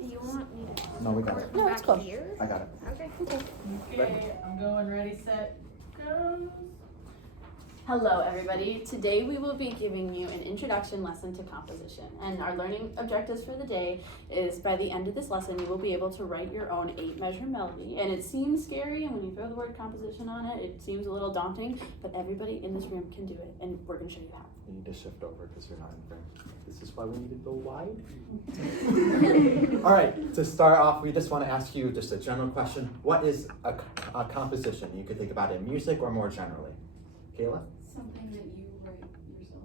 You want me to? No, we got it. No, it's cool. Here? I got it. Okay. Okay, I'm going. Ready, set, go. Hello everybody. Today we will be giving you an introduction lesson to composition. And our learning objectives for the day is by the end of this lesson you will be able to write your own 8-measure melody. And it seems scary, and when you throw the word composition on it, it seems a little daunting, but everybody in this room can do it, and we're going to show you how. You need to shift over because you're not in frame. This is why we need to go wide. All right, to start off, we just want to ask you just a general question. What is a composition? You could think about it in music or more generally. Kayla? Something that you write yourself.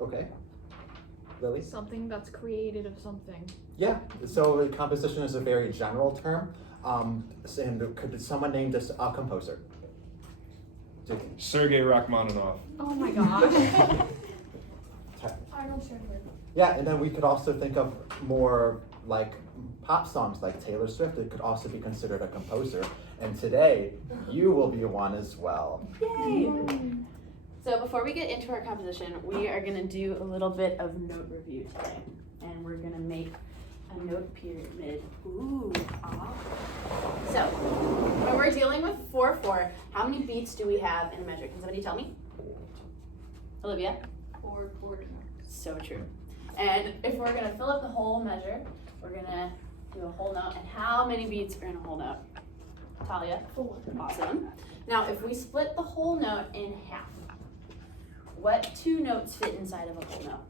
Okay. Lily? Something that's created of something. Yeah, so composition is a very general term. And could someone name just a composer? Sergei Rachmaninoff. Oh my gosh. Arnold Schoenberg. Yeah, and then we could also think of more like pop songs like Taylor Swift. It could also be considered a composer. And today, you will be one as well. Yay! So before we get into our composition, we are going to do a little bit of note review today. And we're going to make a note pyramid. Ooh, ah. So, when we're dealing with 4/4, how many beats do we have in a measure? Can somebody tell me? Olivia? 4 quarter notes. So true. And if we're going to fill up the whole measure, we're going to do a whole note. And how many beats are in a whole note? Talia? 4. Awesome. Now, if we split the whole note in half, what 2 notes fit inside of a whole note?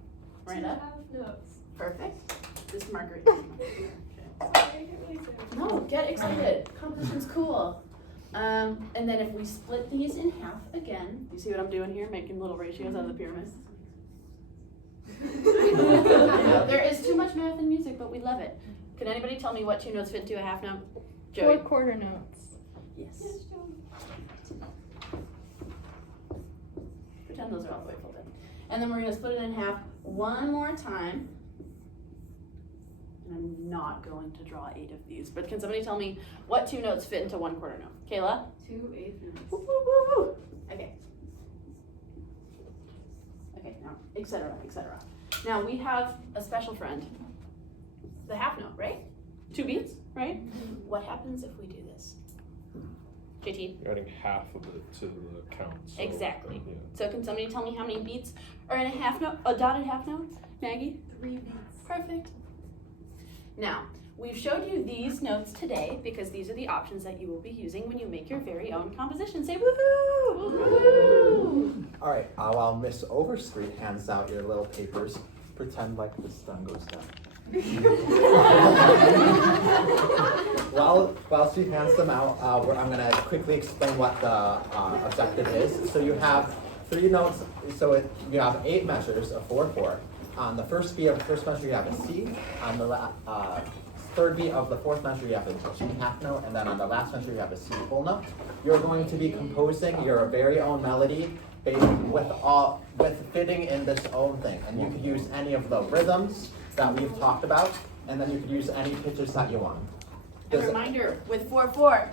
Miranda? 2 half notes. Perfect. This marker. Sorry, I get really excited. No, get excited. Composition's cool. And then if we split these in half again, you see what I'm doing here? Making little ratios out of the pyramid. I know, there is too much math in music, but we love it. Can anybody tell me what 2 notes fit into a half note? Joey? 4 quarter notes. Yes. Pretend those are all the way filled in. And then we're going to split it in half one more time. And I'm not going to draw 8 of these, but can somebody tell me what 2 notes fit into 1 quarter note? Kayla? 2 8 notes. Woo, woo, woo, woo. Okay. Okay, now, etc., etc. Now we have a special friend. The half note, right? 2 beats, right? What happens if we do this? JT? You're adding half of it to the count. So, Exactly. Yeah. So can somebody tell me how many beats are in a half note, a dotted half note? Maggie? 3 beats. Perfect. Now, we've showed you these notes today because these are the options that you will be using when you make your very own composition. Say woohoo! Woohoo! All right, while Miss Overstreet hands out your little papers, pretend like the sun goes down. While she hands them out, I'm going to quickly explain what the objective is. So you have 3 notes, so you have 8 measures of 4/4. On the first beat of the first measure, you have a C. On the third beat of the fourth measure, you have a G half note. And then on the last measure, you have a C full note. You're going to be composing your very own melody based with fitting in this own thing. And you could use any of the rhythms that we've talked about, and then you could use any pitches that you want. A reminder, with 4/4,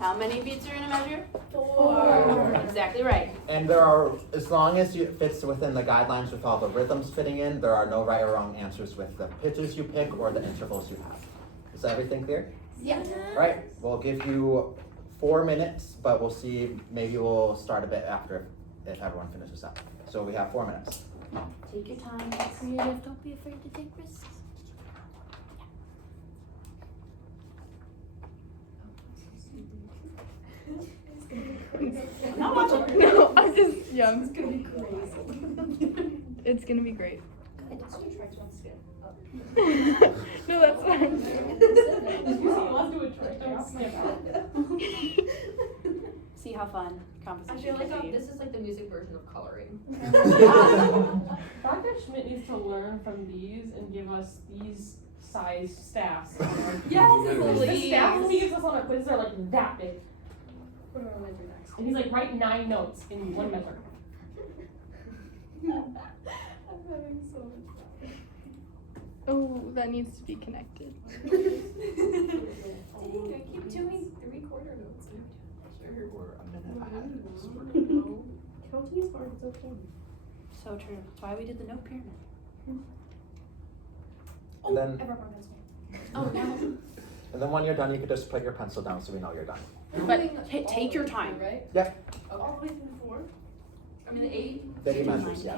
how many beats are in a measure? 4. Exactly right. And there are, as long as it fits within the guidelines with all the rhythms fitting in, there are no right or wrong answers with the pitches you pick or the intervals you have. Is everything clear? Yes. All right, we'll give you 4 minutes, but we'll see, maybe we'll start a bit after if everyone finishes up. So we have 4 minutes. Take your time, get creative, don't be afraid to take risks. I'm not watching. No, I'm just, yeah. It's gonna be crazy. It's gonna be great. Let's do tricks on scale. No, that's fine. See how fun composition Actually, I like how can be. this is like the music version of coloring. Dr. Schmidt needs to learn from these and give us these size staffs. The staffs he gives us on our quizzes are like that big. What do I want to do next? And he's like, write 9 notes in 1 measure. I'm having so much fun. Oh, that needs to be connected. Dang, I keep doing 3 quarter notes. We're a minute ahead. Counting is hard, it's okay. So true. That's why we did the note pyramid. And then, I broke my pencil. Oh no. And then when you're done, you can just put your pencil down so we know you're done. But take your time. Right? Yep. All the way through 4? I mean the 8? The 8 measures, yeah.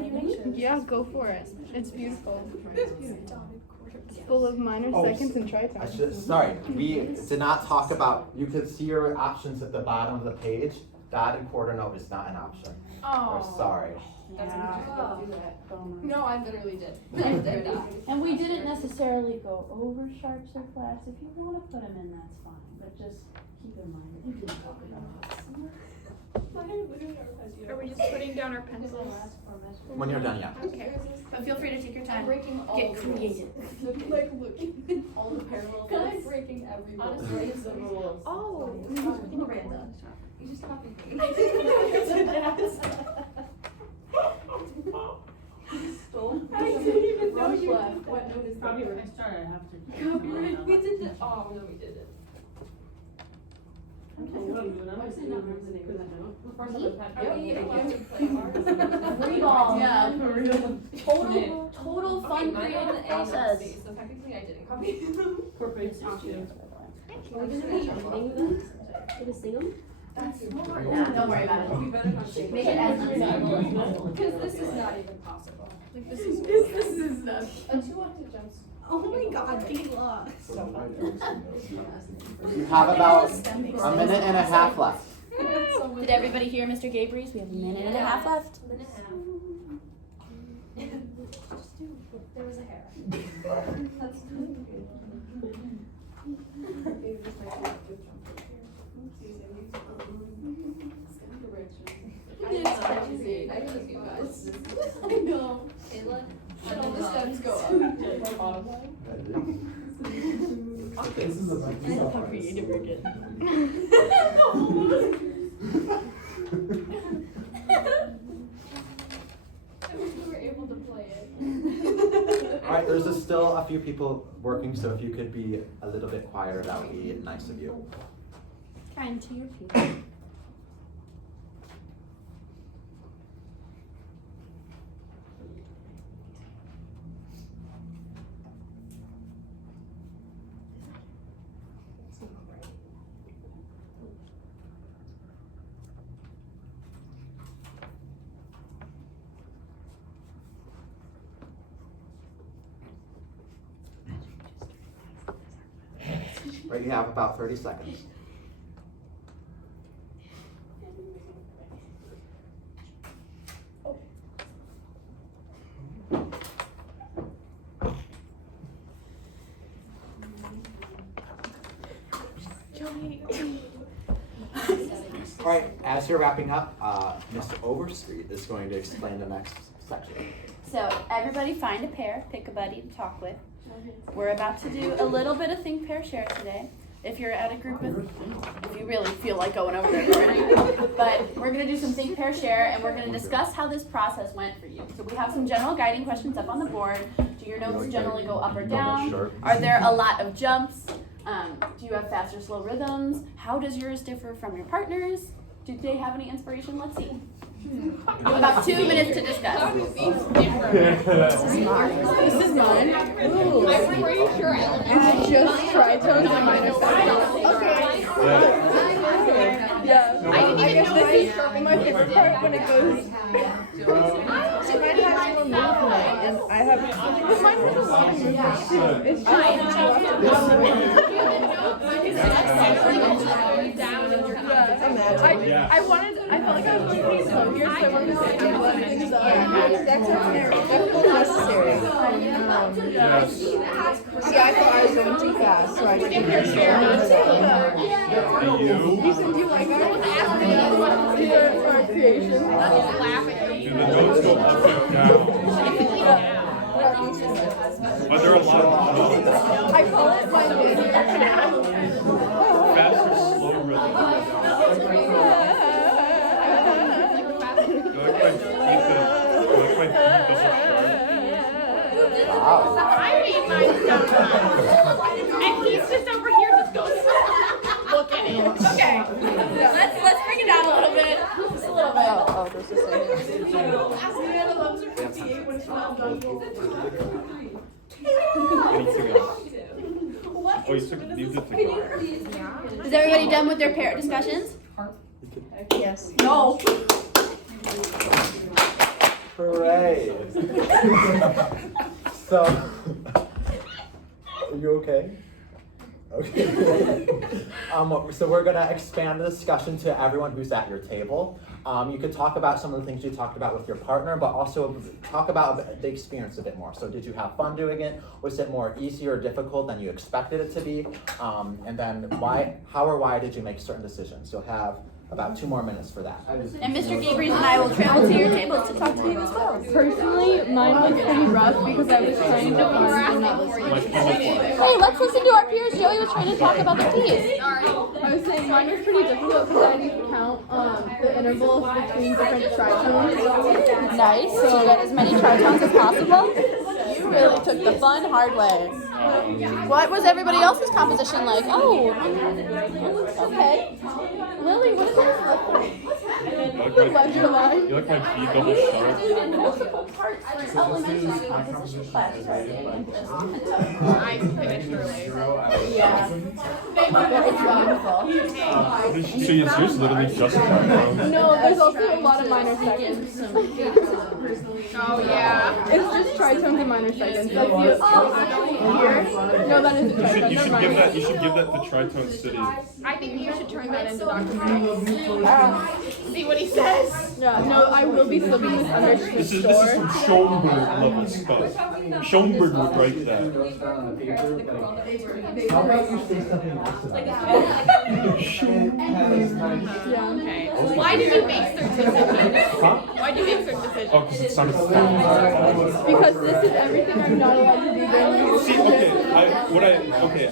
Yeah, go for it. It's beautiful. It's full of minor Oh, seconds and tritones. Sorry, we did not talk about, you could see your options at the bottom of the page. Dot and quarter note is not an option. Oh. We're sorry. That's Yeah. No, I literally did. I did that. And we didn't necessarily go over sharps or flats. If you want to put them in, that's fine. But just keep in mind that we didn't talk about this. Are we just putting down our pencils? When you're done, yeah. Okay. But feel free to take your I'm time. breaking all Get the rules. creative. Like looking. All the parallel I'm ones. breaking every rule. Honestly, it's the rules. Oh. Miranda. You just copied me. I didn't even know you did what note is Copyright. that? I started after. Copyright. We did it. Oh no, we did it. I'm just what I'm doing. I'm actually not remembering the name of the note. The first one I've had. Are we allowed to play ours? Free ball. Yeah, for real. Total fun creative process. So technically I didn't copy them. Perfect. Too. Are we gonna sing them? That's Yeah, don't worry about it. Make it as unsignable as possible. Because this is not even possible. Like this is not. A 2-octave jumps. Oh my god, big loss. You have about a minute and a half left. Did everybody hear Mr. Gabriel? We have a minute and a half left. There was a hair. That's I know. Kayla, should all the steps go up? Bottom line. This is a How creative we're getting. I wish we were able to play it. Alright, there's still a few people working, so if you could be a little bit quieter, that would be nice of you. Kind to your people. Right, you have about 30 seconds. All right, as you're wrapping up, Mr. Overstreet is going to explain the next section. So everybody find a pair, pick a buddy to talk with. We're about to do a little bit of think, pair, share today. If you're at a group of, if you really feel like going over there, but we're gonna do some think, pair, share, and we're gonna discuss how this process went for you. So we have some general guiding questions up on the board. Do your notes generally go up or down? Are there a lot of jumps? Do you have fast or slow rhythms? How does yours differ from your partner's? Do they have any inspiration? Let's see. You have about 2 minutes to discuss. This is mine. Ooh. I'm pretty sure It's just tritones and minor seconds. Okay. Yeah. I guess this is my favorite part when it goes. So mine has more movement, and I have. But mine has a lot of movement too. It's fine. I wanted. I felt like I was going to slow here, so I wanted to say one things up. That's necessary. Yes. See, I thought I was going too fast, so I didn't hear share. You? You said you like I was asking you what to do for our creation. I was laughing. Do the notes go up and down? Are there a lot of I call it my baby. fast or slow rhythm? Wow. I made mine sound and he's just over here just goes, look at him. Okay, let's bring it down a little bit, just a little bit. Oh, there's the same. Anything else? What? Oh, you did take it. Is everybody done with their parent discussions? Yes. No. Hooray! So, are you okay? Okay. So we're gonna expand the discussion to everyone who's at your table. You could talk about some of the things you talked about with your partner, but also talk about the experience a bit more. So did you have fun doing it? Was it more easy or difficult than you expected it to be? And then how or why did you make certain decisions? You'll have about 2 more minutes for that. And Mr. Gabriel and I will travel to your tables to talk to you as well. Personally, mine was pretty rough because I was trying to learn and not listening. Hey, let's listen to our peers. Joey was trying to talk about their keys. I was saying mine was pretty difficult because I had to count the intervals between different tritones. Nice. So you get as many tritones as possible. You really took the fun hard way. What was everybody else's composition like? Oh, okay. Lily, what does this look like? You like my key double shot? Multiple parts for an elementary composition class starting. I finished early. Yeah. It's beautiful. So yours literally just tritones? No, there's also a lot of minor seconds. Oh, yeah. It's just tritones and minor seconds. Like here. No, that is a tritone. You should give that. You should give that to Tritone City. I think you should turn that into Dr. Mike. See what he says. Yeah, no, I will be slipping this under the This is store. some Schoenberg level stuff. Schoenberg would write that. How about you say something nice about Yeah. Okay. Why did you make certain decisions? Huh? Why did you make certain decisions? Oh, because it sounded fun. Because this is everything I'm not allowed to do during See,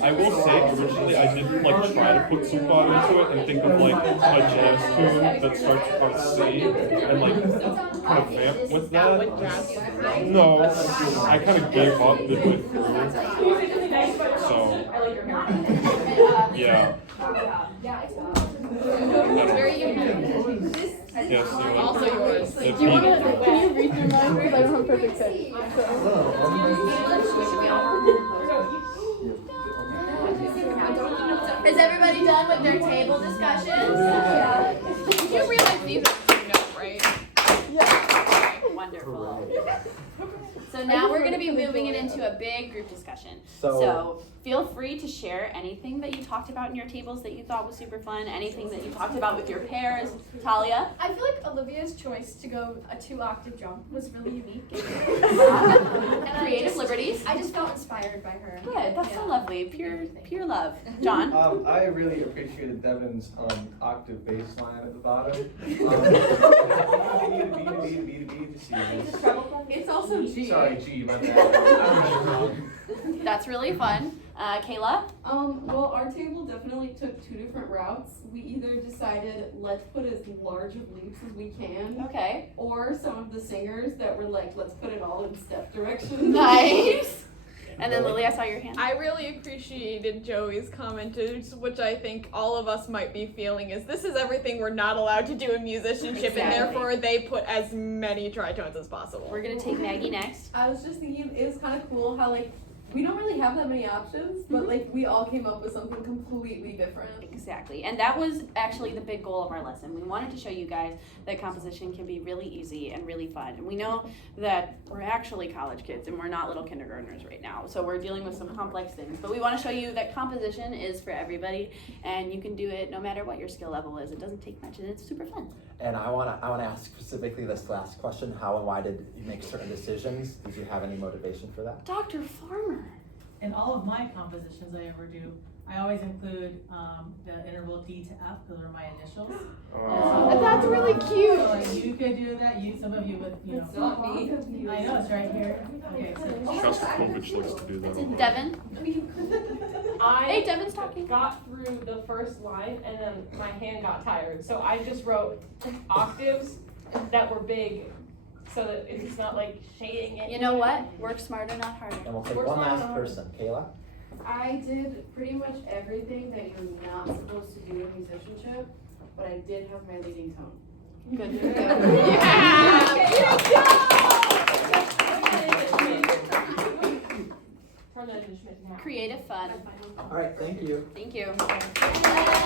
I will say, originally I did like try to put Super into it and think of like a jazz tune that starts with C and like kind of vamp with that. No, I kind of gave up midway through. So, yeah. Very unique. Yes, Also yours. Do you want to, can you read through mine? Because I don't have perfect pitch. Is everybody done with their table discussions? You realize these are 2 notes, right? Wonderful. So now we're going to be moving it into a big group discussion. So- So feel free to share anything that you talked about in your tables that you thought was super fun, anything that you talked about with your pairs. Talia? I feel like Olivia's choice to go a 2-octave jump was really unique. And creative liberties. I just felt inspired by her. Good, that's so lovely. Pure love. John? I really appreciated Devin's octave bass line at the bottom. It's also G. Sorry, G, my bad. That's really fun. Kayla? Well, our table definitely took 2 different routes. We either decided let's put as large of leaps as we can, Okay. or some of the singers that were like, let's put it all in step directions. Nice. And then Lily, I saw your hand. I really appreciated Joey's commenters, which I think all of us might be feeling is this is everything we're not allowed to do in musicianship, and therefore they put as many tritones as possible. We're going to take Maggie next. I was just thinking it was kind of cool how like we don't really have that many options, but like we all came up with something completely different. Exactly. And that was actually the big goal of our lesson. We wanted to show you guys that composition can be really easy and really fun. And we know that we're actually college kids and we're not little kindergartners right now. So we're dealing with some complex things. But we want to show you that composition is for everybody and you can do it no matter what your skill level is. It doesn't take much and it's super fun. And I wanna ask specifically this last question: how and why did you make certain decisions? Did you have any motivation for that? Dr. Farmer. In all of my compositions I ever do, I always include the interval D to F, those are my initials. That's really cute. So like you could do that, some of you would, It's not me. I know, it's right here. Okay, so Shostakovich likes to do that. a lot. Devin. Hey, I Devin's talking. got through the first line and then my hand got tired, so I just wrote octaves that were big so that it's not like shading it. You know what? Work smarter, not harder. And we'll take one last person, Kayla. I did pretty much everything that you're not supposed to do in musicianship, but I did have my leading tone. Good. for the instrument now. Creative fun. All right, thank you. Thank you.